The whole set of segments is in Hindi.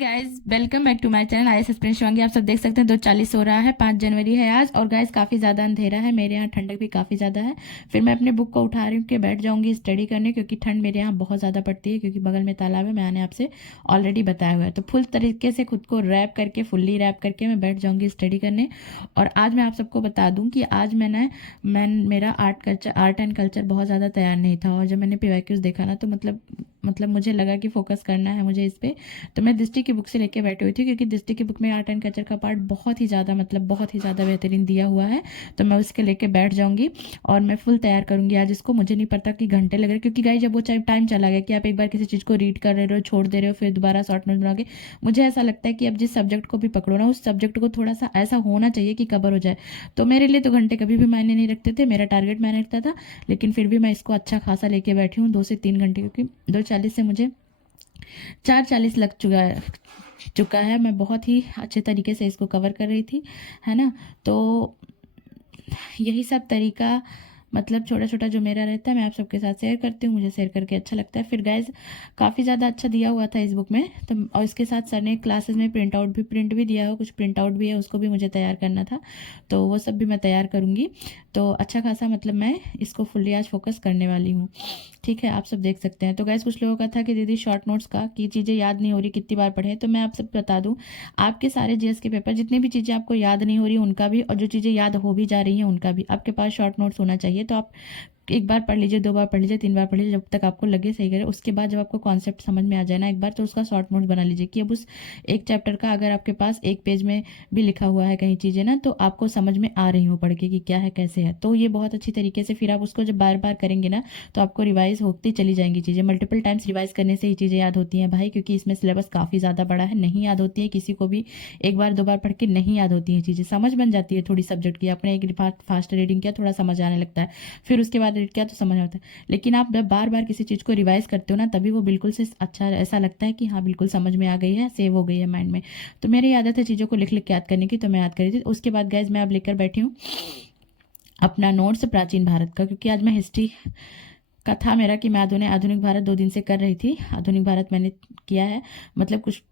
Guys welcome back to my channel I S experience Shivangi. आप सब देख सकते हैं 2:40 हो रहा है, 5 जनवरी है आज। और गाइज काफ़ी ज़्यादा अंधेरा है, मेरे यहाँ ठंडक भी काफ़ी ज़्यादा है। फिर मैं अपने बुक को उठा रही हूँ कि बैठ जाऊँगी स्टडी करने, क्योंकि ठंड मेरे यहाँ बहुत ज़्यादा पड़ती है, क्योंकि बगल में तालाब है। मैंने आपसे ऑलरेडी बताया हुआ है। तो फुल तरीके से खुद को रैप करके, फुल्ली रैप करके मैं बैठ जाऊँगी स्टडी करने। और आज मैं आप सबको बता दूँ कि आज मैं मेरा आर्ट एंड कल्चर बहुत ज़्यादा तैयार नहीं था। और जब मैंने पीवाईक्यूज़ देखा ना, तो मतलब मुझे लगा कि फोकस करना है मुझे इस पे। तो मैं दृष्टि की बुक से लेके बैठी हुई थी, क्योंकि दृष्टि की बुक में आर्ट एंड कल्चर का पार्ट बहुत ही ज़्यादा बहुत ही ज़्यादा बेहतरीन दिया हुआ है। तो मैं उसके लेके बैठ जाऊँगी और मैं फुल तैयार करूँगी आज इसको। मुझे नहीं पता कि घंटे लग रहे, क्योंकि गाइस जब वो टाइम चला गया कि आप एक बार किसी चीज़ को रीड कर रहे हो, छोड़ दे रहे हो, फिर दोबारा शॉर्ट नोट बनाओगे। मुझे ऐसा लगता है कि अब जिस सब्जेक्ट को भी पकड़ो ना, उस सब्जेक्ट को थोड़ा सा ऐसा होना चाहिए कि कवर हो जाए। तो मेरे लिए तो घंटे कभी भी मायने नहीं रखते थे, मेरा टारगेट मैंने रखता था। लेकिन फिर भी मैं इसको अच्छा खासा लेके बैठी हूँ, 2 से 3 घंटे, क्योंकि 2:40 से मुझे 4:40 लग चुका है। मैं बहुत ही अच्छे तरीके से इसको कवर कर रही थी, है ना। तो यही सब तरीका, मतलब छोटा छोटा जो मेरा रहता है, मैं आप सबके साथ शेयर करती हूँ। मुझे शेयर करके अच्छा लगता है। फिर गाइज काफ़ी ज़्यादा अच्छा दिया हुआ था इस बुक में। तो और इसके साथ सर ने क्लासेस में प्रिंट भी दिया हो, कुछ प्रिंट आउट भी है, उसको भी मुझे तैयार करना था। तो वो सब भी मैं तैयार करूँगी। तो अच्छा खासा मतलब मैं इसको फुल्ली आज फोकस करने वाली हूँ। ठीक है, आप सब देख सकते हैं। तो गैस कुछ लोगों का था कि दीदी शॉर्ट नोट्स का की चीज़ें याद नहीं हो रही, कितनी बार पढ़े। तो मैं आप सब बता दूं, आपके सारे जीएस के पेपर, जितनी भी चीज़ें आपको याद नहीं हो रही उनका भी, और जो चीज़ें याद हो भी जा रही हैं उनका भी आपके पास शॉर्ट नोट्स होना चाहिए। तो आप एक बार पढ़ लीजिए, 2 बार पढ़ लीजिए, 3 बार पढ़ लीजिए, जब तक आपको लगे सही करे। उसके बाद जब आपको कॉन्सेप्ट समझ में आ जाए ना एक बार, तो उसका शॉर्ट नोट्स बना लीजिए कि अब उस एक चैप्टर का अगर आपके पास एक पेज में भी लिखा हुआ है कहीं चीज़ें ना, तो आपको समझ में आ रही हो पढ़ के कि क्या है कैसे है। तो ये बहुत अच्छी तरीके से फिर आप उसको जब बार बार करेंगे ना, तो आपको रिवाइज होती चली जाएंगी चीज़ें। मल्टीपल टाइम्स रिवाइज करने से ही चीज़ें याद होती हैं भाई, क्योंकि इसमें सिलेबस काफ़ी ज़्यादा बड़ा है। नहीं याद होती है किसी को भी, एक बार 2 बार पढ़ के नहीं याद होती हैं चीज़ें। समझ बन जाती है थोड़ी सब्जेक्ट की, आपने एक फास्ट रीडिंग किया, थोड़ा समझ आने लगता है, फिर उसके बाद रीड किया तो समझ आता है। लेकिन आप जब बार बार किसी चीज़ को रिवाइज करते हो ना, तभी वो बिल्कुल से अच्छा ऐसा लगता है कि हाँ बिल्कुल समझ में आ गई है, सेव हो गई है माइंड में। तो मेरी आदत है चीज़ों को लिख लिख के याद करने की, तो मैं याद करी थी। उसके बाद गैस मैं अब लेकर बैठी हूँ अपना नोट्स प्राचीन भारत का, क्योंकि आज मैं हिस्ट्री का था मेरा कि मैं आधुनिक भारत 2 दिन से कर रही थी। आधुनिक भारत मैंने किया है, मतलब कुछ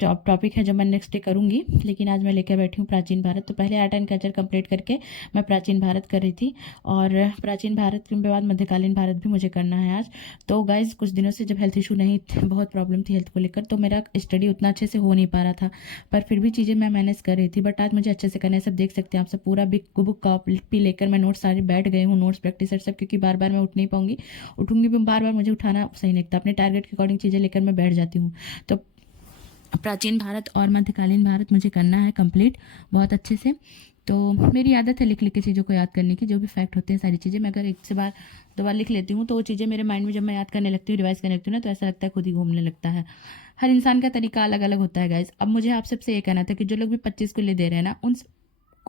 टॉपिक है जो मैं नेक्स्ट डे करूँगी, लेकिन आज मैं लेकर बैठी हूँ प्राचीन भारत। तो पहले आर्ट एंड कल्चर कंप्लीट करके मैं प्राचीन भारत कर रही थी, और प्राचीन भारत के बाद मध्यकालीन भारत भी मुझे करना है आज। तो गाइज कुछ दिनों से जब हेल्थ इशू नहीं बहुत प्रॉब्लम थी हेल्थ को लेकर, तो मेरा स्टडी उतना अच्छे से हो नहीं पा रहा था, पर फिर भी चीज़ें मैं मैनेज कर रही थी। बट आज मुझे अच्छे से करना है। सब देख सकते हैं आप सब, पूरा बिग बुक कॉपी लेकर मैं नोट्स सारे बैठ गई हूँ, नोट्स प्रैक्टिस सब, क्योंकि बार बार मैं उठ नहीं पाऊंगी। उठूंगी भी बार बार, मुझे उठाना सही नहीं लगता। अपने टारगेट के अकॉर्डिंग चीज़ें लेकर मैं बैठ जाती हूँ। तो प्राचीन भारत और मध्यकालीन भारत मुझे करना है कंप्लीट बहुत अच्छे से। तो मेरी आदत है लिख लिख के चीज़ों को याद करने की, जो भी फैक्ट होते हैं सारी चीज़ें। मैं अगर एक से बार 2 बार लिख लेती हूँ, तो वो चीज़ें मेरे माइंड में जब मैं याद करने लगती हूँ, रिवाइज करने लगती हूँ ना, तो ऐसा लगता है खुद ही घूमने लगता है। हर इंसान का तरीका अलग अलग होता है गाइज। अब मुझे आप सबसे ये कहना था कि जो लोग भी 25 को ले दे रहे हैं ना, उन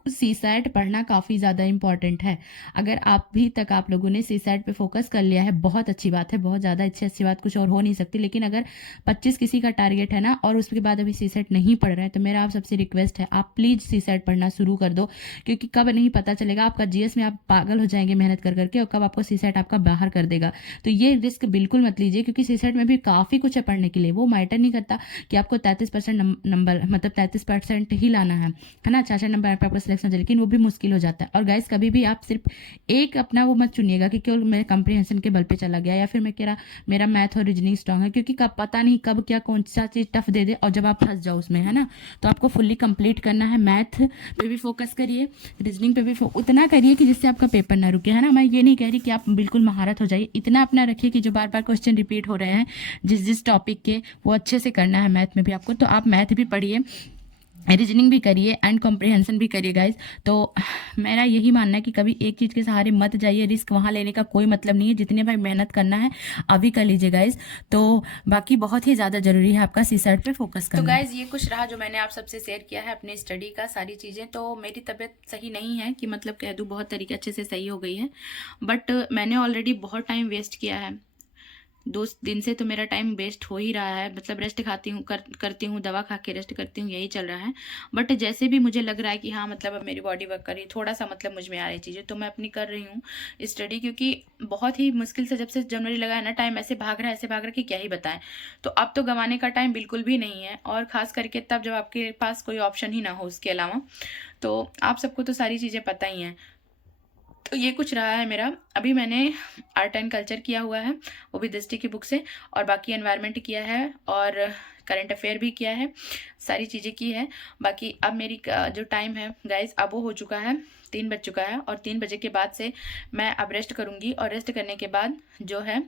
सी सैट पढ़ना काफ़ी ज़्यादा इंपॉर्टेंट है। अगर आप भी तक आप लोगों ने सी सैट पे फोकस कर लिया है, बहुत अच्छी बात है, बहुत ज़्यादा अच्छी बात कुछ और हो नहीं सकती। लेकिन अगर 25 किसी का टारगेट है ना, और उसके बाद अभी सी सैट नहीं पढ़ रहे हैं, तो मेरा आप सबसे रिक्वेस्ट है, आप प्लीज़ सी सैट पढ़ना शुरू कर दो। क्योंकि कब नहीं पता चलेगा, आपका जीएस में आप पागल हो जाएंगे मेहनत कर करके, और कब आपको सी सैट आपका बाहर कर देगा। तो ये रिस्क बिल्कुल मत लीजिए, क्योंकि सी सैट में भी काफ़ी कुछ है पढ़ने के लिए। वो मैटर नहीं करता कि आपको 33% नंबर, मतलब 33% ही लाना है ना, 4 नंबर पर आपका सिलेक्शन हो जाए, लेकिन वो भी मुश्किल हो जाता है। और गाइस कभी भी आप सिर्फ एक अपना वो मत चुनिएगा कि केवल मेरे कंप्रीहेंशन के बल पे चला गया, या फिर मेरा मैथ और रीजनिंग स्ट्रांग है, क्योंकि कब पता नहीं कब क्या कौन सा चीज़ टफ दे दे, और जब आप फंस जाओ उसमें, है ना। तो आपको फुल्ली कंप्लीट करना है। मैथ पे भी फोकस करिए, रीजनिंग पे भी उतना करिए कि जिससे आपका पेपर ना रुके, है ना। मैं ये नहीं कह रही कि आप बिल्कुल महारत हो जाइए, इतना अपना रखिए कि जो बार बार क्वेश्चन रिपीट हो रहे हैं जिस जिस टॉपिक के, वो अच्छे से करना है मैथ में भी आपको। तो आप मैथ भी पढ़िए, रीजनिंग भी करिए, एंड कॉम्प्रिहेंशन भी करिए गाइज। तो मेरा यही मानना है कि कभी एक चीज़ के सहारे मत जाइए, रिस्क वहाँ लेने का कोई मतलब नहीं है। जितने भाई मेहनत करना है अभी कर लीजिए गाइज। तो बाकी बहुत ही ज़्यादा जरूरी है आपका सी सैट पे फोकस करना। तो गाइज ये कुछ रहा जो मैंने आप सबसे शेयर किया है अपनी स्टडी का सारी चीज़ें। तो मेरी तबीयत सही नहीं है कि मतलब कह दूँ बहुत तरीके अच्छे से सही हो गई है, बट मैंने ऑलरेडी बहुत टाइम वेस्ट किया है 2 दिन से तो मेरा टाइम वेस्ट हो ही रहा है, मतलब रेस्ट खाती हूँ करती हूँ, दवा खा के रेस्ट करती हूँ, यही चल रहा है। बट जैसे भी मुझे लग रहा है कि हाँ मतलब अब मेरी बॉडी वर्क कर रही है, थोड़ा सा मतलब मुझ में आ रही चीज़ें, तो मैं अपनी कर रही हूँ स्टडी, क्योंकि बहुत ही मुश्किल से जब से जनवरी लगा है ना, टाइम ऐसे भाग रहा है, ऐसे भाग रहा है कि क्या ही बताएं। तो अब तो गंवाने का टाइम बिल्कुल भी नहीं है, और खास करके तब जब आपके पास कोई ऑप्शन ही ना हो उसके अलावा। तो आप सबको तो सारी चीज़ें पता ही हैं। तो ये कुछ रहा है मेरा। अभी मैंने आर्ट एंड कल्चर किया हुआ है, वो भी दृष्टि की बुक से, और बाकी एनवायरनमेंट किया है, और करंट अफेयर भी किया है, सारी चीज़ें की है। बाकी अब मेरी जो टाइम है गाइज, अब वो हो चुका है, 3 बज चुका है, और 3 बजे के बाद से मैं अब रेस्ट करूँगी, और रेस्ट करने के बाद जो है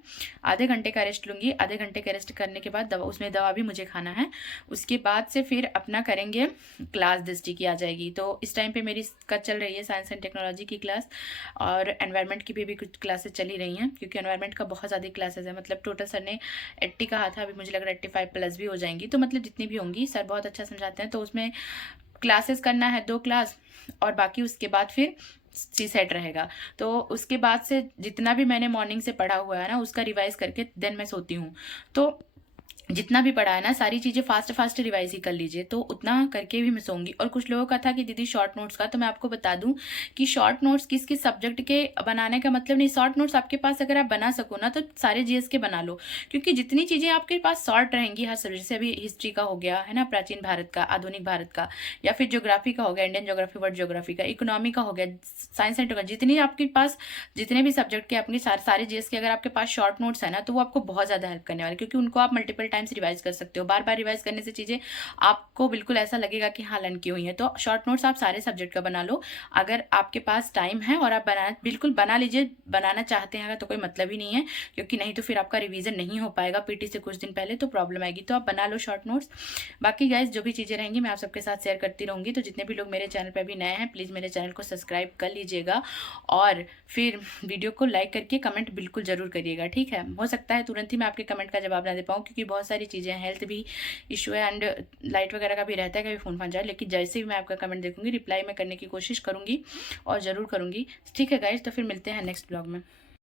आधे घंटे का रेस्ट लूँगी। आधे घंटे का रेस्ट करने के बाद दवा, उसमें दवा भी मुझे खाना है। उसके बाद से फिर अपना करेंगे क्लास, दृष्टि की आ जाएगी। तो इस टाइम पे मेरी चल रही है साइंस एंड टेक्नोलॉजी की क्लास, और एनवायरनमेंट की भी कुछ क्लासेस चली रही हैं, क्योंकि एनवायरनमेंट का बहुत ज़्यादा क्लासेस है। मतलब टोटल सर ने 80 कहा था, अभी मुझे लग रहा है 85+ भी हो जाएंगी। तो मतलब जितनी भी होंगी, सर बहुत अच्छा समझाते हैं। तो उसमें क्लासेस करना है 2 क्लास, और बाकी उसके बाद फिर सी सेट रहेगा। तो उसके बाद से जितना भी मैंने मॉर्निंग से पढ़ा हुआ है ना, उसका रिवाइज करके देन मैं सोती हूँ। तो जितना भी पढ़ा है ना, सारी चीज़ें फास्ट फास्ट रिवाइज ही कर लीजिए, तो उतना करके भी मैं सोऊंगी। और कुछ लोगों का था कि दीदी शॉर्ट नोट्स का, तो मैं आपको बता दूं कि शॉर्ट नोट्स किस किस सब्जेक्ट के बनाने का मतलब नहीं। शॉर्ट नोट्स आपके पास अगर आप बना सको ना, तो सारे जीएस के बना लो, क्योंकि जितनी चीज़ें आपके पास शॉर्ट रहेंगी हर सब्जेक्ट से, अभी हिस्ट्री का हो गया है ना, प्राचीन भारत का, आधुनिक भारत का, या फिर ज्योग्राफी का हो गया, इंडियन ज्योग्राफी, वर्ल्ड ज्योग्राफी का, इकोनॉमी का हो गया, साइंस एंड टेक्नोलॉजी, जितनी आपके पास जितने भी सब्जेक्ट के अपने सारे जीएस के अगर आपके पास शॉर्ट नोट्स है ना, तो वो आपको बहुत ज़्यादा हेल्प करने वाले, क्योंकि उनको आप मल्टीपल टाइम्स रिवाइज कर सकते हो। बार बार रिवाइज करने से चीज़ें आपको बिल्कुल ऐसा लगेगा कि हाँ लर्न की हुई है। तो शॉर्ट नोट्स आप सारे सब्जेक्ट का बना लो, अगर आपके पास टाइम है, और आप बिल्कुल बना लीजिए। बनाना चाहते हैं तो कोई मतलब ही नहीं है, क्योंकि नहीं तो फिर आपका रिवीजन नहीं हो पाएगा पीटी से कुछ दिन पहले, तो प्रॉब्लम आएगी। तो आप बना लो शॉर्ट नोट्स। बाकी गाइज जो भी चीज़ें रहेंगी मैं आप सबके साथ शेयर करती रहूँगी। तो जितने भी लोग मेरे चैनल पर अभी नए हैं, प्लीज़ मेरे चैनल को सब्सक्राइब कर लीजिएगा, और फिर वीडियो को लाइक करके कमेंट बिल्कुल ज़रूर करिएगा, ठीक है। हो सकता है तुरंत ही मैं आपके कमेंट का जवाब ना दे पाऊँ, क्योंकि बहुत सारी चीज़ें हैं, हेल्थ भी इशू है, एंड लाइट वगैरह का भी रहता है, कभी फ़ोन फंस जाए। लेकिन जैसे ही मैं आपका कमेंट देखूंगी, रिप्लाई मैं करने की कोशिश करूँगी, और ज़रूर करूँगी, ठीक है गाइज। तो फिर मिलते हैं नेक्स्ट ब्लॉग में।